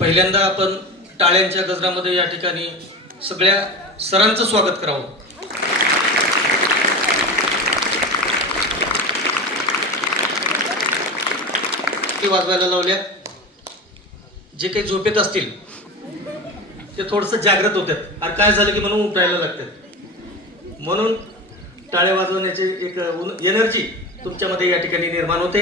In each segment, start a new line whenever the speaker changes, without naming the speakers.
पहिल्यांदा आपण टाळ्यांच्या गजरामध्ये या ठिकाणी सगळ्या सरांचं स्वागत करावं. ते वाजवायला लावल्या जे काही झोपेत असतील ते थोडस जागृत होतात अरे काय झालं की म्हणून उठायला लागतात. म्हणून टाळे वाजवण्याची एक एनर्जी तुमच्यामध्ये या ठिकाणी निर्माण होते.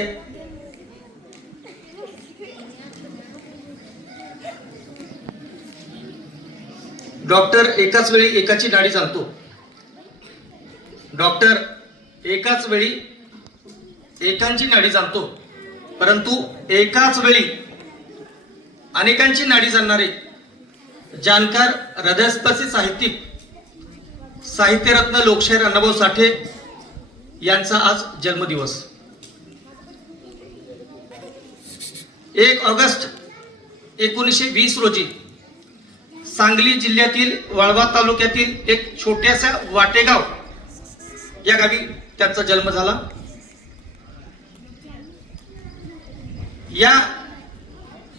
डॉक्टर एकाच वेळी एकाची नाडी जाणतो डॉक्टर एकाच वेळी एकांची नाडी जाणतो परंतु एकाच वेळी अनेकांची नाडी चालणारे जाणकार हृदयस्पर्शी साहित्यिक साहित्यरत्न लोकशाहीर अण्णाभाऊ साठे यांचा आज जन्मदिवस. एक ऑगस्ट एकोणीसशे वीस रोजी सांगली जिल्ह्यातील वाळवा तालुक्यातील एक छोट्याशा वाटेगाव या गावी त्यांचा जन्म झाला. या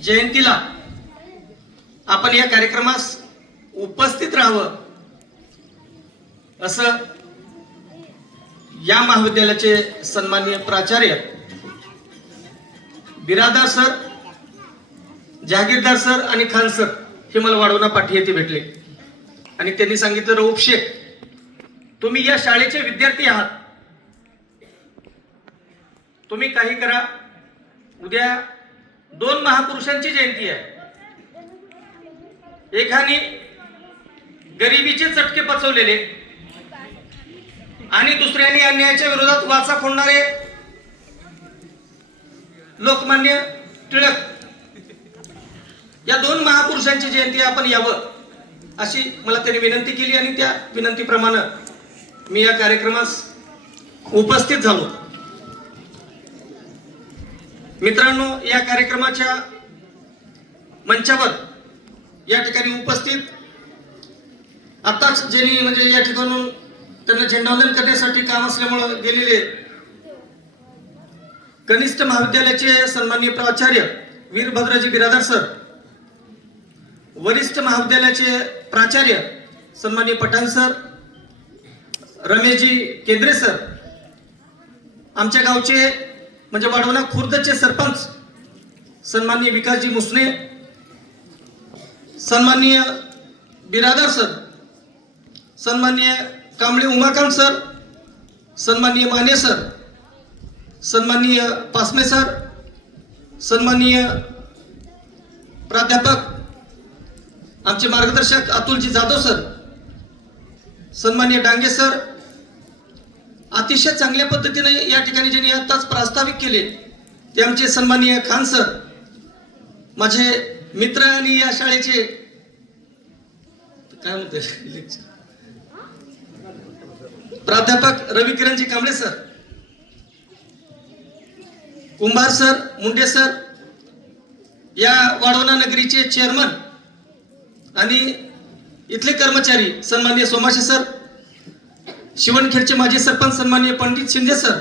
जयंतीला आपण या कार्यक्रमास उपस्थित राहावं असं या महाविद्यालयाचे सन्माननीय प्राचार्य बिरादार सर जहागीरदार सर आणि खान सर हे मला वाढवणा पाठी येथे भेटले. आणि त्यांनी सांगितलं रऊफ शेख तुम्ही या शाळेचे विद्यार्थी आहात. तुम्ही काही करा. उद्या दोन महापुरुषांची जयंती आहे. एकाने गरिबीचे चटके पचवलेले आणि दुसऱ्याने अन्यायाच्या विरोधात वाचा फोडणारे लोकमान्य टिळक या दोन महापुरुषांची जयंती आपण यावं अशी मला त्यांनी विनंती केली आणि त्या विनंतीप्रमाणे मी या कार्यक्रमास उपस्थित झालो. मित्रांनो या कार्यक्रमाच्या मंचावर या ठिकाणी उपस्थित आताच ज्यांनी म्हणजे या ठिकाणून त्यांना झेंडावंदन करण्यासाठी काम असल्यामुळं गेलेले कनिष्ठ महाविद्यालयाचे सन्माननीय प्राचार्य वीरभद्रजी बिरादर सर वरिष्ठ महाविद्यालयाचे प्राचार्य सन्माननीय पठाण सर रमेशजी केंद्रे सर आमच्या गावचे म्हणजे वाढवणा खुर्दचे सरपंच सन्माननीय विकासजी मुसने सन्माननीय बिरादर सर सन्माननीय कांबळे उमाकांत सर सन्माननीय माने सर सन्माननीय पासमे सर सन्माननीय प्राध्यापक आमचे मार्गदर्शक अतुलजी जाधव सर सन्मान्य डांगे सर अतिशय चांगल्या पद्धतीने या ठिकाणी ज्यांनी आत्ताच प्रास्ताविक केले ते आमचे सन्माननीय खान सर माझे मित्र आणि या शाळेचे काय म्हणते प्राध्यापक Ravi Kiran ji Kamble sir Kumbhar sir Munde sir या वाढवणा नगरीचे चेअरमन आणि इथले कर्मचारी सन्माननीय सोमाशी सर शिवणखेडचे माजी सरपंच सन्माननीय पंडित शिंदे सर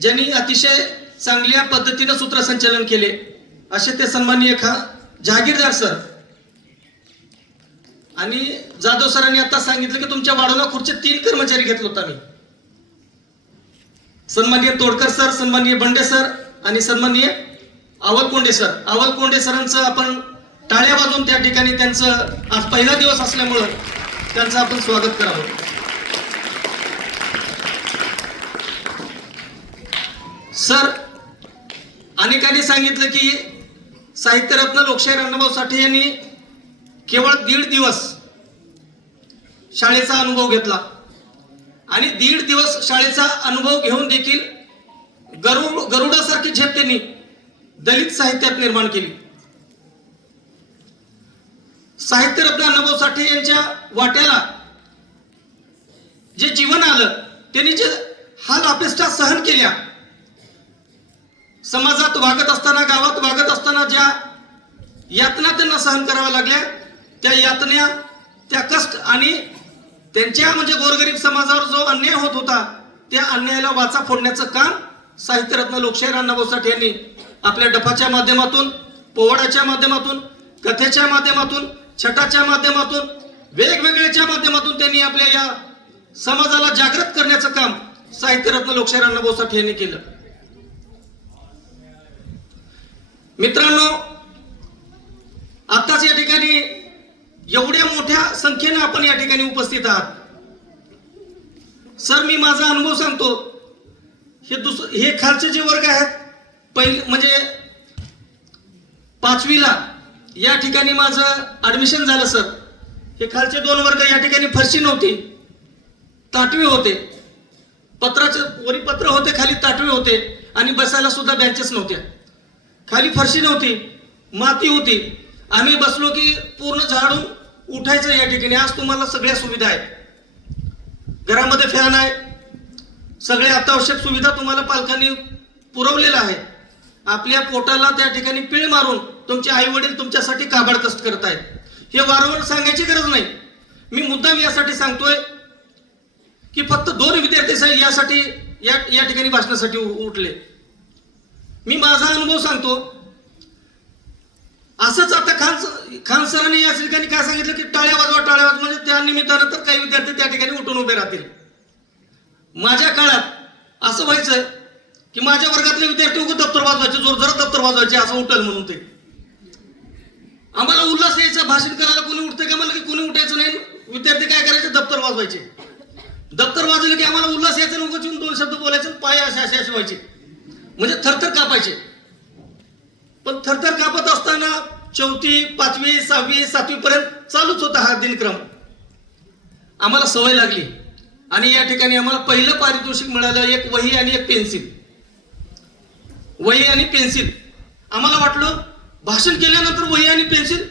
ज्यांनी अतिशय चांगल्या पद्धतीनं सूत्रसंचालन केले असे ते सन्माननीय खा जहागीरदार सर. आणि जाधव सरांनी आता सांगितलं की तुमच्या वाढवणा खुर्चे तीन कर्मचारी घेतलो होता मी सन्माननीय तोडकर सर सन्माननीय बंडे सर आणि सन्माननीय आवलकोंडे सर. आवलकोंडे सरांचं आपण टाळ्या वाजून त्या ठिकाणी त्यांचं आज पहिला दिवस असल्यामुळं त्यांचं आपण स्वागत करावं. सर अनेकांनी सांगितलं की साहित्यरत्न लोकशाहीर अण्णाभाऊ साठे यांनी केवळ दीड दिवस शाळेचा अनुभव घेतला. आणि दीड दिवस शाळेचा अनुभव घेऊन देखील गरुड गरुडासारखी झेप त्यांनी दलित साहित्यात निर्माण केली. साहित्यरत्न अण्णाभाऊ साठे यांच्या वाट्याला जे जीवन आलं त्यांनी जे हाल अपेष्टा सहन केल्या समाजात वागत असताना गावात वागत असताना ज्या यातना त्यांना सहन कराव्या लागल्या त्या यातन्या त्या कष्ट आणि त्यांच्या म्हणजे गोरगरीब समाजावर जो अन्याय होत होता त्या अन्यायाला वाचा फोडण्याचं काम साहित्यरत्न लोकशाहीर अण्णाभाऊ साठे यांनी आपल्या डफाच्या माध्यमातून पोवाड्याच्या माध्यमातून कथेच्या माध्यमातून छटाच्या माध्यमातून वेगवेगळ्याच्या माध्यमातून त्यांनी आपल्या या समाजाला जागृत करण्याचं काम साहित्यरत्न लोकशाहीर अण्णाभाऊ साठे यांनी केलं. मित्रांनो आताच या ठिकाणी एवढ्या मोठ्या संख्येनं आपण या ठिकाणी उपस्थित आहात. सर मी माझा अनुभव सांगतो. हे दुस हे खालचे जे वर्ग आहेत पहिले म्हणजे पाचवीला या ठिकाणी माझं ॲडमिशन झालं सर हे खालचे दोन वर्ग या ठिकाणी फरशी नव्हती. ताटवी होते. पत्राचे वरी पत्र होते खाली ताटवे होते आणि बसायला सुद्धा बेंचेस नव्हत्या. खाली फरशी नव्हती. माती होती. आम्ही बसलो की पूर्ण झाडून उठायचं या ठिकाणी. आज तुम्हाला सगळ्या सुविधा आहेत. घरामध्ये फॅन आहे. सगळे अत्यावश्यक सुविधा तुम्हाला पालकांनी पुरवलेल्या आहे आपल्या पोटाला त्या ठिकाणी पीळ मारून तुमचे आई वडील तुमच्यासाठी काबाड कष्ट करत आहेत हे वारंवार सांगायची गरज नाही. मी मुद्दाम यासाठी सांगतोय की फक्त दोन विद्यार्थी साहेब यासाठी या या ठिकाणी भाषणासाठी उ- उठले. मी माझा अनुभव सांगतो. असंच आता खान खान सरांनी या ठिकाणी काय सांगितलं की टाळ्या वाजवा टाळ्या वाजवा म्हणजे त्या निमित्तानं तर काही विद्यार्थी त्या ठिकाणी उठून उभे राहतील. माझ्या काळात असं व्हायचं की माझ्या वर्गातले विद्यार्थी उगं दप्तर वाजवायचे जोर जरा दप्तर वाजवायचे असं उठल म्हणून ते. आम्हाला उल्हास यायचा भाषण करायला कोणी उठतं का? मला की कोणी उठायचं नाही. विद्यार्थी काय करायचे? दप्तर वाजवायचे. दप्तर वाजवलं की आम्हाला उल्हास यायचं आणि उगाच येऊन दोन शब्द बोलायचे पाय असे असे असे व्हायचे. म्हणजे थरथर कापायचे. पण थरथर कापत असताना चौथी पाचवी सहावी सातवी पर्यंत चालूच होता हा दिनक्रम. आम्हाला सवय लागली. आणि या ठिकाणी आम्हाला पहिलं पारितोषिक मिळालं एक वही आणि एक पेन्सिल. वही आणि पेन्सिल. आम्हाला वाटलं भाषण केल्यानंतर वही आणि पेन्सिल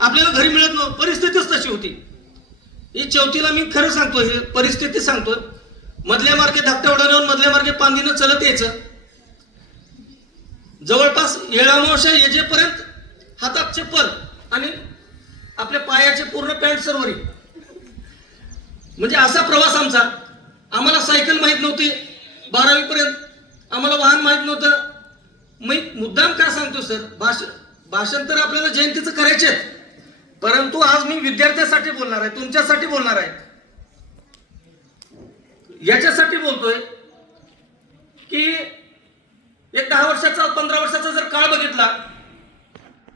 आपल्याला घरी मिळत नव्हतं. परिस्थितीच तशी होती. ही चौथीला मी खरं सांगतो हे परिस्थिती सांगतो. मधल्या मार्गे धाकट्या उडाल्यावर मधल्या मार्गे पांदीनं चलत यायचं. जवळपास येळामावशा येजेपर्यंत हातात चप्पल आणि आपल्या पायाचे पूर्ण पॅन्ट सर्वरी. म्हणजे असा प्रवास आमचा. आम्हाला सायकल माहीत नव्हती. बारावीपर्यंत आम्हाला वाहन माहीत नव्हतं. मी मुद्दाम का सांगतो सर? भाषण भाषण तर आपल्याला जयंतीचं करायचे परंतु आज मी विद्यार्थ्यासाठी बोलणार आहे तुमच्यासाठी बोलणार आहे. याच्यासाठी बोलतोय की एक दहा वर्षाचा पंधरा वर्षाचा जर काळ बघितला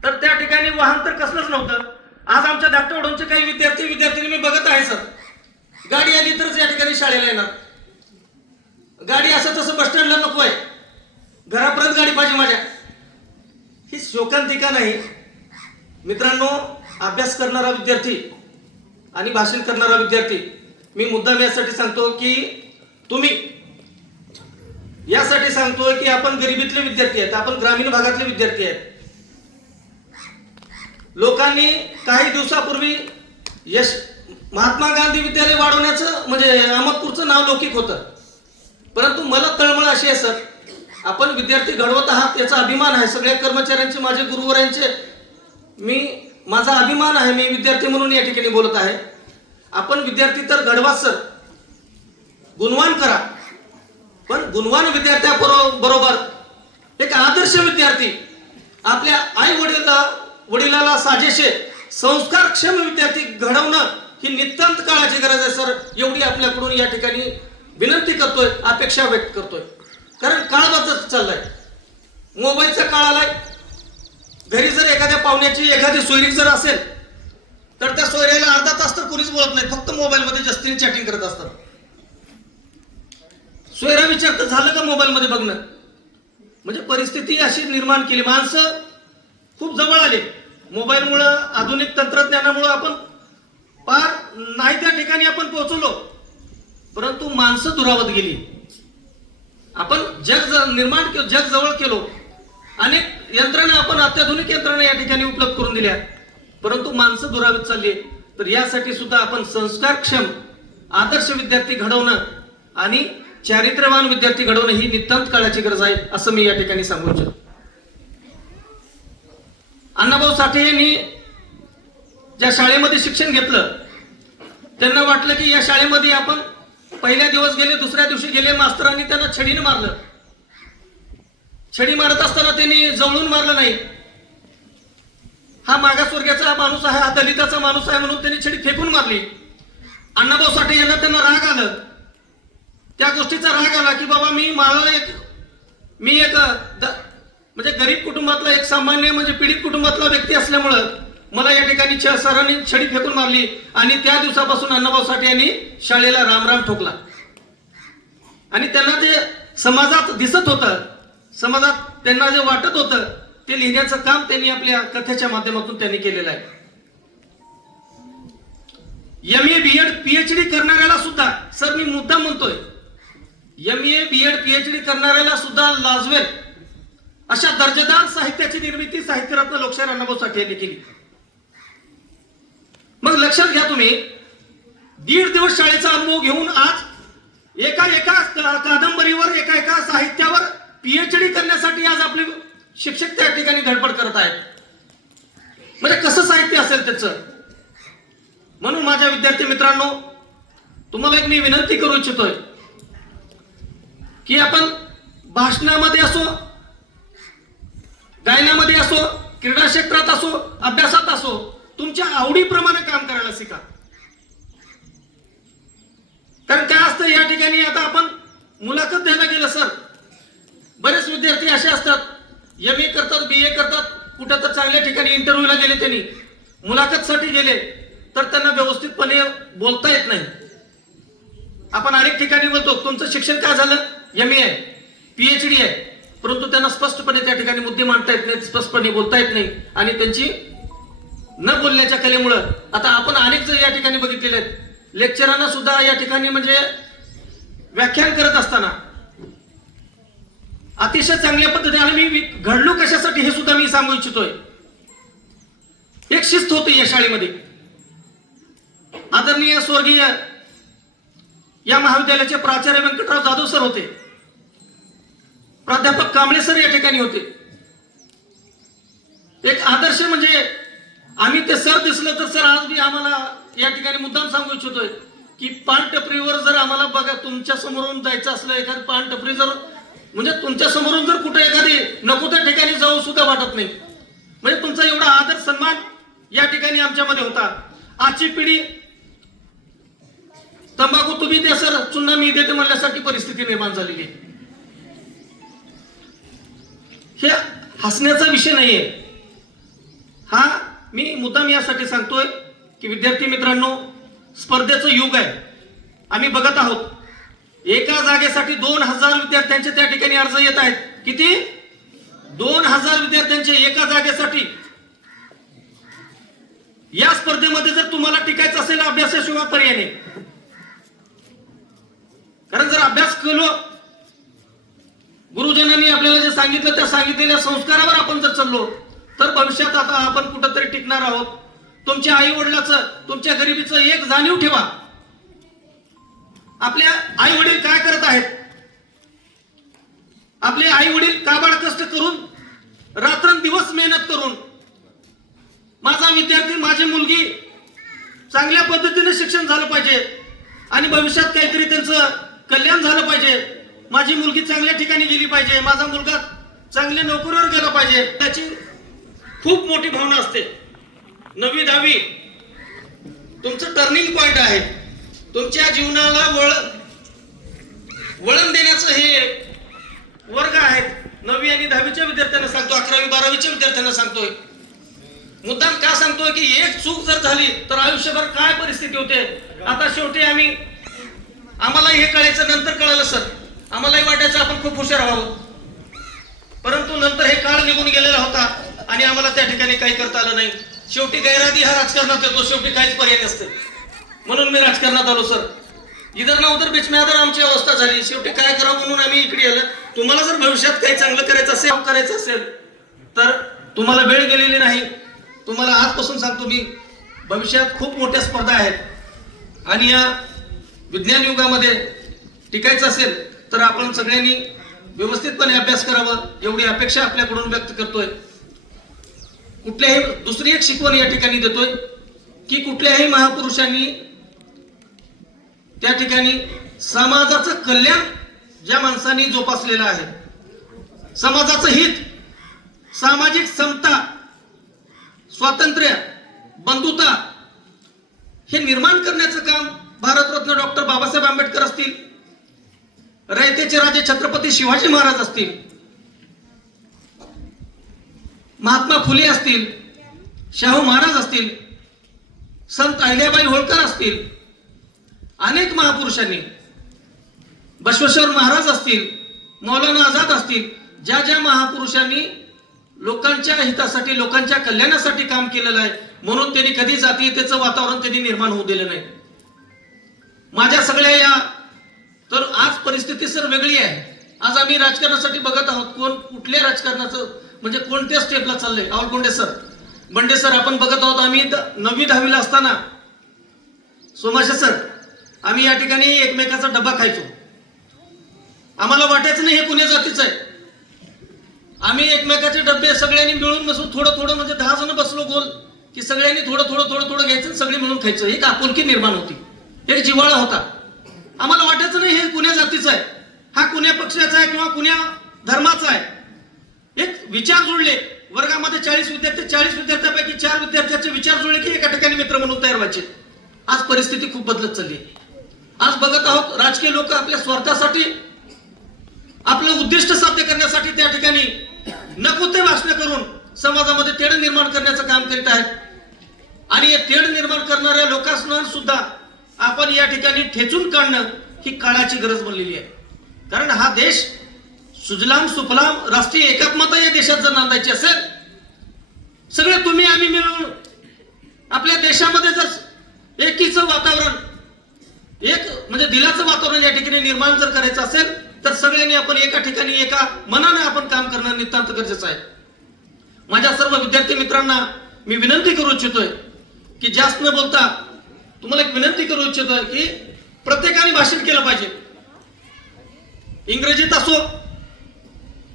तर त्या ठिकाणी वाहन तर कसलंच नव्हतं. आज आमच्या धाकट्या ओढूनचे काही विद्यार्थी विद्यार्थिनी मी बघत आहे सर. गाडी आली तरच या ठिकाणी शाळेला येणार. गाडी असं तसं बस स्टँडला नको आहे. घरापर्यंत गाडी पाहिजे माझ्या. ही शोकांतिका नाही. मित्रांनो अभ्यास करणारा विद्यार्थी आणि भाषण करणारा विद्यार्थी मी मुद्दाम यासाठी सांगतो की तुम्ही यासाठी सांगतोय की आपण गरिबीतले विद्यार्थी आहेत आपण ग्रामीण भागातले विद्यार्थी आहेत. लोकांनी काही दिवसापूर्वी यश महात्मा गांधी विद्यालय वाढवण्याचं म्हणजे अहमदपूरचं नाव लौकिक होतं. परंतु मला तळमळ अशी आहे सर आपण विद्यार्थी घडवत आहात याचा अभिमान आहे. सगळ्या कर्मचाऱ्यांचे माझे गुरुवरांचे मी माझा अभिमान आहे मी विद्यार्थी म्हणून या ठिकाणी बोलत आहे. आपण विद्यार्थी तर घडवा सर. गुणवान करा. पण गुणवान विद्यार्थ्या बरोबर एक आदर्श विद्यार्थी आपल्या आई वडिला वडिलाला साजेशे संस्कारक्षम विद्यार्थी घडवणं ही नितांत काळाची गरज आहे सर. एवढी आपल्याकडून या ठिकाणी विनंती करतोय अपेक्षा व्यक्त करतोय. कारण काळ बदलत चाललाय. मोबाईलचा काळ आलाय. घरी जर एखाद्या पाहुण्याची एखादी सोयरी जर असेल तर त्या सोयऱ्याला अर्धा तास तर कोणीच बोलत नाही फक्त मोबाईलमध्ये जास्तीने चॅटिंग करत असतात. सोयरा विचारतं झालं का मोबाईलमध्ये बघणं? म्हणजे परिस्थिती अशी निर्माण केली. माणसं खूप जवळ आले. मोबाईलमुळं आधुनिक तंत्रज्ञानामुळं आपण पार नाही त्या ठिकाणी आपण पोहोचलो. परंतु माणसं दुरावत गेली. आपण जग निर्माण केलं जग जवळ केलो. अनेक यंत्रणा आपण अत्याधुनिक यंत्रणा या ठिकाणी उपलब्ध करून दिल्या परंतु माणसं दुरावत चालली तर यासाठी सुद्धा आपण संस्कारक्षम आदर्श विद्यार्थी घडवणं आणि चारित्र्यवान विद्यार्थी घडवणं ही नितांत काळाची गरज आहे असं मी या ठिकाणी सांगू इच्छितो. अण्णाभाऊ साठे यांनी ज्या शाळेमध्ये शिक्षण घेतलं त्यांना वाटलं की या शाळेमध्ये आपण पहिल्या दिवस गेले दुसऱ्या दिवशी गेले मास्तरांनी त्यांना छडीने मारलं. छडी मारत असताना त्यांनी जवळून मारलं नाही. हा मागासवर्गाचा माणूस आहे हा दलिताचा माणूस आहे म्हणून त्यांनी छडी फेकून मारली. अण्णाभाऊ साठे यांना त्यांना राग आलं. त्या गोष्टीचा राग आला की बाबा मी मला एक मी एक द- म्हणजे गरीब कुटुंबातला एक सामान्य म्हणजे पीडित कुटुंबातला व्यक्ती असल्यामुळं मला या ठिकाणी छ- सरांनी छडी फेकून मारली आणि त्या दिवसापासून अण्णाभाऊ साठे यांनी शाळेला रामराम ठोकला. आणि त्यांना जे समाजात दिसत होतं समाजात त्यांना जे वाटत होतं ते लिहिण्याचं काम त्यांनी आपल्या कथेच्या माध्यमातून त्यांनी केलेलं आहे. M A B Ed PhD करणाऱ्याला सुद्धा सर मी मुद्दा म्हणतोय M A B Ed PhD करणाऱ्याला सुद्धा लाजवेल अशा दर्जेदार साहित्याची निर्मिती साहित्यरत्न लोकशाहीर अण्णाभाऊ साठे यांनी केली. मग लक्षात घ्या तुम्ही. दीड दिवस शाळेचा अनुभव घेऊन आज एका एका कादंबरीवर एका एका साहित्यावर पीएचडी करण्यासाठी आज आपले शिक्षक त्या ठिकाणी धडपड करत आहेत. म्हणजे कसं साहित्य असेल त्याचं? म्हणून माझ्या विद्यार्थी मित्रांनो तुम्हाला एक मी विनंती करू इच्छितोय की आपण भाषणामध्ये असो गायनामध्ये असो क्रीडा क्षेत्रात असो अभ्यासात असो तुमच्या आवडीप्रमाणे काम करायला शिका. कारण काय असतं या ठिकाणी आता आपण मुलाखत द्यायला गेलं सर. बरेच विद्यार्थी असे असतात एम ए करतात बी ए करतात कुठं तर चांगल्या ठिकाणी इंटरव्ह्यूला गेले त्यांनी. मुलाखतसाठी गेले तर त्यांना व्यवस्थितपणे बोलता येत नाही. आपण अनेक ठिकाणी बोलतो तुमचं शिक्षण काय झालं? एम ए आहे डी आहे. परंतु त्यांना स्पष्टपणे त्या ठिकाणी मुद्दे मांडता येत नाहीत स्पष्टपणे बोलता येत नाही. आणि त्यांची न बोलण्याच्या कलेमुळं. आता आपण अनेक जर या ठिकाणी बघितलेले आहेत. लेक्चरांना सुद्धा या ठिकाणी म्हणजे व्याख्यान करत असताना अतिशय चांगल्या पद्धतीने आणि मी घडलो कशासाठी हे सुद्धा मी सांगू इच्छितोय. एक शिस्त होती या शाळेमध्ये. आदरणीय स्वर्गीय या महाविद्यालयाचे प्राचार्य व्यंकटराव जाधव सर होते. प्राध्यापक कांबळे सर या ठिकाणी होते. एक आदर्श म्हणजे आम्ही ते सर दिसलं तर सर आज मी आम्हाला या ठिकाणी मुद्दाम सांगू इच्छितोय की पान टपरीवर जर आम्हाला बघा तुमच्या समोरून जायचं असलं एखादी पान टपरी जर म्हणजे तुमच्या समोरून जर कुठे एखादी नको त्या ठिकाणी जाऊ सुद्धा वाटत नाही. म्हणजे तुमचा एवढा आदर सन्मान या ठिकाणी आमच्यामध्ये होता. आजची पिढी तंबाखू तुम्ही द्या सर चुन्ना मी देते म्हणण्यासाठी परिस्थिती निर्माण झालेली आहे. हे हसण्याचा विषय नाहीये. हा मी मुद्दाम यासाठी सांगतोय की विद्यार्थी मित्रांनो स्पर्धेचं युग आहे. आम्ही बघत आहोत. एका जागेसाठी दोन हजार विद्यार्थ्यांचे त्या ठिकाणी अर्ज येत आहेत. किती? दोन हजार विद्यार्थ्यांचे एका जागेसाठी. या स्पर्धेमध्ये जर तुम्हाला टिकायचं असेल अभ्यासाशिवाय पर्याय नाही. कारण जर अभ्यास केलो गुरुजनांनी आपल्याला जे सांगितलं त्या सांगितलेल्या संस्कारावर आपण जर चाललो तर भविष्यात आता आपण कुठंतरी टिकणार आहोत. तुमच्या आई वडिलाचं तुमच्या गरिबीचं एक जाणीव ठेवा. आपल्या आई वडील काय करत आहेत? आपले आई वडील काबाड कष्ट करून रात्रंदिवस मेहनत करून. माझा विद्यार्थी माझी मुलगी चांगल्या पद्धतीने शिक्षण झालं पाहिजे. आणि भविष्यात काहीतरी त्यांचं कल्याण झालं पाहिजे. माझी मुलगी चांगल्या ठिकाणी गेली पाहिजे. माझा मुलगा चांगल्या नोकरीवर गेला पाहिजे. त्याची खूप मोठी भावना असते. नवी दहावी. तुमचं टर्निंग पॉइंट आहे. तुमच्या जीवनाला वळ वळण देण्याचं हे वर्ग आहेत. नवी आणि दहावीच्या विद्यार्थ्यांना सांगतो अकरावी बारावीच्या विद्यार्थ्यांना सांगतोय. मुद्दाम का सांगतोय की एक चूक जर झाली तर आयुष्यभर काय परिस्थिती होते? आता शेवटी आम्ही आम्हाला हे कळायचं नंतर कळालं सर. आम्हालाही वाटायचं आपण खूप हुशार व्हावं. परंतु नंतर हे काळ निघून गेलेला होता. आम्हाला त्या ठिकाणी काही करता आलं नाही. शेवटी गैरादी हा राजकारणात येतो शेवटी काहीच पर्याय नसते. म्हणून मी राजकारणात आलो सर. इधर ना उधर बीच में आमची अवस्था झाली. शेवटी काय करावं म्हणून आम्ही इकडे आलो. तुम्हाला जर भविष्यात काही चांगलं करायचं असेल करायचं असेल तर तुम्हाला वेळ गेलेली नाही. तुम्हाला आजपासून सांगतो मी भविष्यात खूप मोठ्या स्पर्धा आहेत. आणि या विज्ञान युगामध्ये टिकायचं असेल तर आपण सगळ्यांनी व्यवस्थितपणे अभ्यास करावा. एवढी अपेक्षा आपल्याकडून व्यक्त करतोय. कुठल्याही दुसरी एक शिकवण या ठिकाणी देतोय की कुठल्याही महापुरुषांनी त्या ठिकाणी समाजाचं कल्याण ज्या माणसांनी जोपासलेलं आहे समाजाचं हित सामाजिक समता स्वातंत्र्य बंधुता हे निर्माण करण्याचं काम भारतरत्न डॉक्टर बाबासाहेब आंबेडकर असतील रयतेचे राजे छत्रपती शिवाजी महाराज असतील महात्मा फुले असतील शाहू महाराज असतील संत अहिल्याबाई होळकर असतील अनेक महापुरुषांनी बसवेश्वर महाराज असतील मौलाना आझाद असतील ज्या ज्या महापुरुषांनी लोकांच्या हितासाठी लोकांच्या कल्याणासाठी काम केलेलं आहे म्हणून त्यांनी कधी जातीयतेचं वातावरण त्यांनी निर्माण होऊ दिलं नाही. माझ्या सगळ्या या तर आज परिस्थिती सर वेगळी आहे. आज आम्ही राजकारणासाठी बघत आहोत कोण कुठल्या राजकारणाचं म्हणजे कोणत्या स्टेपला चाललंय? आवलकोंडे सर बंडे सर आपण बघत आहोत आम्ही द- नववी दहावीला असताना. सोमाशे सर आम्ही या ठिकाणी एकमेकाचा डब्बा खायचो. आम्हाला वाटायचं नाही हे पुणे जातीचं आहे? आम्ही एकमेकाचे डबे सगळ्यांनी मिळून बसून थोडं थोडं म्हणजे दहा जण बसलो गोल की सगळ्यांनी थोडं थोडं थोडं थोडं घ्यायचं सगळी म्हणून मिळून खायचं. एक आपुलकी निर्माण होती. एक जिव्हाळा होता. आम्हाला वाटायचं नाही हे कुण्या जातीचं आहे? हा कुण्या पक्षाचा आहे किंवा कुण्या धर्माचा आहे? एक विचार जुळले. वर्गामध्ये चाळीस विद्यार्थी चाळीस विद्यार्थ्यांपैकी चार विद्यार्थ्यांचे विचार जुळले की एका ठिकाणी मित्र म्हणून तयार व्हायचे. आज परिस्थिती खूप बदलत चालली आहे. आज बघत आहोत राजकीय लोक आपल्या स्वार्थासाठी आपलं उद्दिष्ट साध्य करण्यासाठी त्या ठिकाणी नको ते भाषण करून समाजामध्ये तेढ निर्माण करण्याचं काम करीत आहेत. आणि हे तेढ निर्माण करणाऱ्या लोकांना सुद्धा आपण या ठिकाणी ठेचून काढणं ही काळाची गरज बनलेली आहे. कारण हा देश सुजलाम सुफलाम राष्ट्रीय एकात्मता या देशात जर नांदायची असेल सगळे तुम्ही आम्ही मिळून आपल्या देशामध्ये जर एकीचं वातावरण एक म्हणजे दिलाचं वातावरण या ठिकाणी निर्माण जर करायचं असेल तर सगळ्यांनी आपण एका ठिकाणी एका मनाने आपण काम करणं नितांत गरजेचं आहे. माझ्या सर्व विद्यार्थी मित्रांना मी विनंती करू इच्छितोय की जास्त न बोलता तुम्हाला एक विनंती करू इच्छितोय की प्रत्येकाने भाषण केलं पाहिजे. इंग्रजीत असो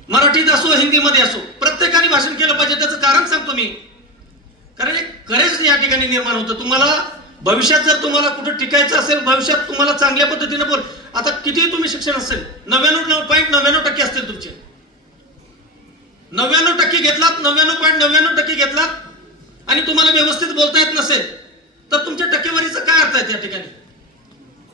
मराठीत असो हिंदीमध्ये असो प्रत्येकाने भाषण केलं पाहिजे त्याचं कारण सांगतो मी. कारण एक करेज या ठिकाणी निर्माण होतं. तुम्हाला भविष्यात जर तुम्हाला कुठं टिकायचं असेल भविष्यात तुम्हाला चांगल्या पद्धतीने बोल आता किती तुम्ही शिक्षण असेल नव्याण्णव पॉईंट नव्याण्णव टक्के असतील तुमचे. नव्याण्णव टक्के घेतलात नव्याण्णव पॉईंट नव्याण्णव टक्के घेतलात आणि तुम्हाला व्यवस्थित बोलता येत नसेल तर तुमच्या टक्केवारीचा काय अर्थ आहे त्या ठिकाणी?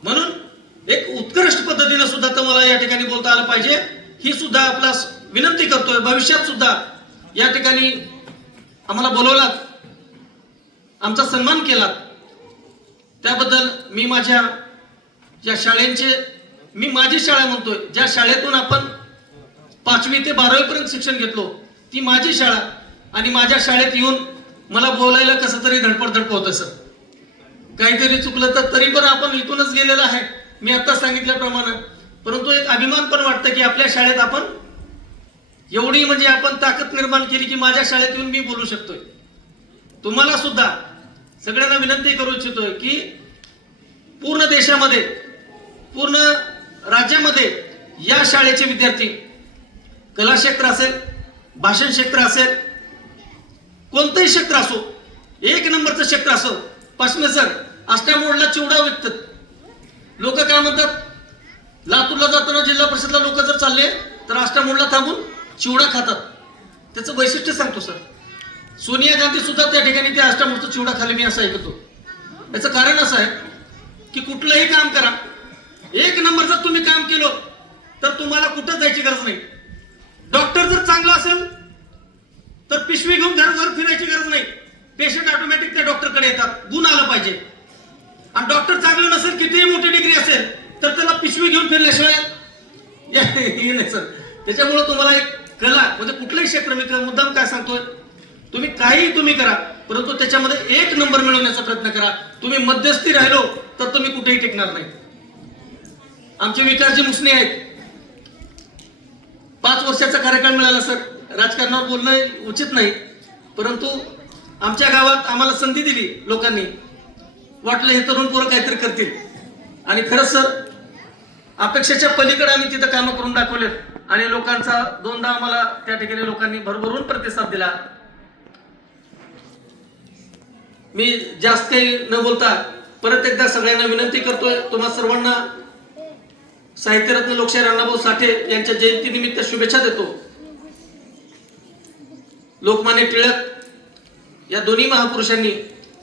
म्हणून एक उत्कृष्ट पद्धतीने सुद्धा तुम्हाला या ठिकाणी बोलता आलं पाहिजे. ही सुद्धा आपला विनंती करतोय. भविष्यात सुद्धा या ठिकाणी आम्हाला बोलवलात. आमचा सन्मान केला त्याबद्दल मी माझ्या ज्या शाळेंचे मी माझी शाळा म्हणतोय ज्या शाळेतून आपण पाचवी ते बारावी पर्यंत शिक्षण घेतलो ती माझी शाळा आणि माझ्या शाळेत येऊन मला बोलायला कसं तरी धडपड धडपड होतं सर काहीतरी चुकलं तर तरी पण आपण इथूनच गेलेलं आहे. मी आता सांगितल्याप्रमाणे परंतु एक अभिमान पण वाटतं की आपल्या शाळेत आपण एवढी म्हणजे आपण ताकद निर्माण केली की माझ्या शाळेत येऊन मी बोलू शकतोय. तुम्हाला सुद्धा सगळ्यांना विनंती करू इच्छितोय की पूर्ण देशामध्ये पूर्ण राज्यामध्ये या शाळेचे विद्यार्थी कला क्षेत्र असेल भाषण क्षेत्र असेल कोणतंही क्षेत्र असो एक नंबरचं क्षेत्र असो पश्चिमे सर अष्टामोडला चिवडा विकतात. लोक काय म्हणतात? लातूरला जाताना जिल्हा परिषदला लोक जर चालले तर अष्टामोडला थांबून चिवडा खातात. त्याचं वैशिष्ट्य सांगतो सर. सोनिया गांधी सुद्धा त्या ठिकाणी त्या अष्टामूर्त चिवडा खाली मी असं ऐकतो. याचं कारण असं आहे की कुठलंही काम करा. एक नंबर जर तुम्ही काम केलं तर तुम्हाला कुठं जायची गरज नाही. डॉक्टर जर चांगला असेल तर पिशवी घेऊन घर घर फिरायची गरज नाही. पेशंट ऑटोमॅटिक त्या डॉक्टरकडे येतात. गुण आलं पाहिजे. आणि डॉक्टर चांगलं नसेल कितीही मोठी डिग्री असेल तर त्याला पिशवी घेऊन फिरल्याशिवाय नाही सर. त्याच्यामुळे तुम्हाला एक कला म्हणजे कुठलंही क्षेत्र मी क- मुद्दाम काय सांगतोय तुम्ही काही तुम्ही करा परंतु त्याच्यामध्ये एक नंबर मिळवण्याचा प्रयत्न करा. तुम्ही मध्यस्थी राहिलो तर तुम्ही कुठेही टिकणार नाही. आमचे विकासजी मुसने आहेत. पाच वर्षाचा कार्यकाळ मिळाला सर. राजकारणावर बोलणं उचित नाही परंतु आमच्या गावात आम्हाला संधी दिली लोकांनी. वाटलं हे तरुण पोरं काहीतरी करतील. आणि खरंच सर अपेक्षेच्या पलीकडे आम्ही तिथं कामं करून दाखवलेत आणि लोकांचा दोनदा आम्हाला त्या ठिकाणी लोकांनी भरभरून प्रतिसाद दिला. मी जास्त काही न बोलता परत एकदा सगळ्यांना विनंती करतोय. तुम्हा सर्वांना साहित्यरत्न लोकशाहीर अण्णाभाऊ साठे यांच्या जयंतीनिमित्त शुभेच्छा देतो. लोकमान्य टिळक या दोन्ही महापुरुषांनी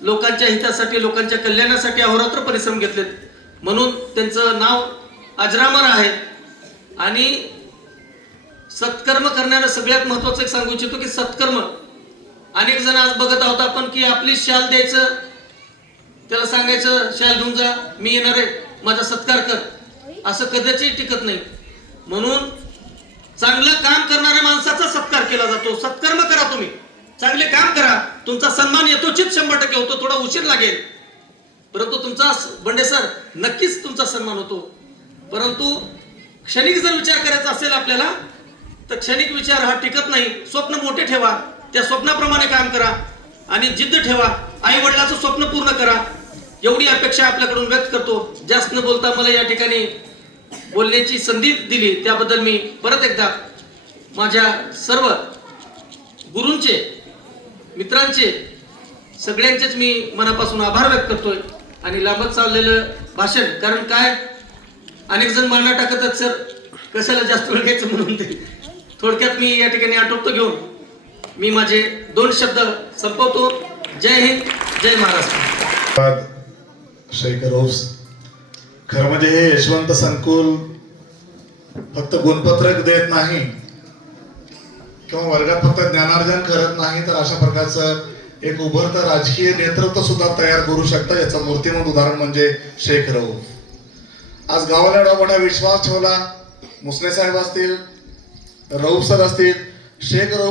लोकांच्या हितासाठी लोकांच्या कल्याणासाठी अहोरात्र परिश्रम घेतलेत. म्हणून त्यांचं नाव अजरामर आहे. आणि सत्कर्म करण्याला सगळ्यात महत्वाचं एक सांगू इच्छितो की सत्कर्म. अनेक जण आज बघत आहोत आपण की आपली शाल द्यायचं त्याला सांगायचं शाल घेऊन जा मी येणार आहे माझा सत्कार कर. असं कदाचित टिकत नाही. म्हणून चांगलं काम करणाऱ्या माणसाचा सत्कार केला जातो. सत्कर्म करा तुम्ही. चांगले काम करा. तुमचा सन्मान यथोचित शंभर टक्के होतो थोडा उशीर लागेल. परंतु तुमचा बंडे सर नक्कीच तुमचा सन्मान होतो. परंतु क्षणिक जर विचार करायचा असेल आपल्याला तर क्षणिक विचार हा टिकत नाही. स्वप्न मोठे ठेवा. त्या स्वप्नाप्रमाणे काम करा आणि जिद्द ठेवा. आई वडिलाचं स्वप्न पूर्ण करा. एवढी अपेक्षा आपल्याकडून व्यक्त करतो. जास्त न बोलता मला या ठिकाणी बोलण्याची संधी दिली. त्याबद्दल मी परत एकदा माझ्या सर्व गुरूंचे मित्रांचे सगळ्यांचेच मी मनापासून आभार व्यक्त करतोय आणि लांबत चाललेलं भाषण. कारण काय? अनेक जण मरणा टाकतात सर कशाला जास्त वेळ घ्यायचं? म्हणून ते. थोडक्यात मी या ठिकाणी आटोपतो घेऊन. मी माझे दोन शब्द संपवतो. जय हिंद जय महाराष्ट्र.
शेखर हौस खरं म्हणजे हे यशवंत संकुल फक्त गुणपत्रक देत नाही किंवा वर्गात फक्त ज्ञानार्जन करत नाही तर अशा प्रकारचं एक उभरतं राजकीय नेतृत्व सुद्धा तयार करू शकतं. याचं मूर्तिमंत उदाहरण म्हणजे शेख रऊफ आज गावाला एवढा मोठा विश्वास ठेवला. मुसने साहेब असतील रऊफ सर असतील शेख रऊफ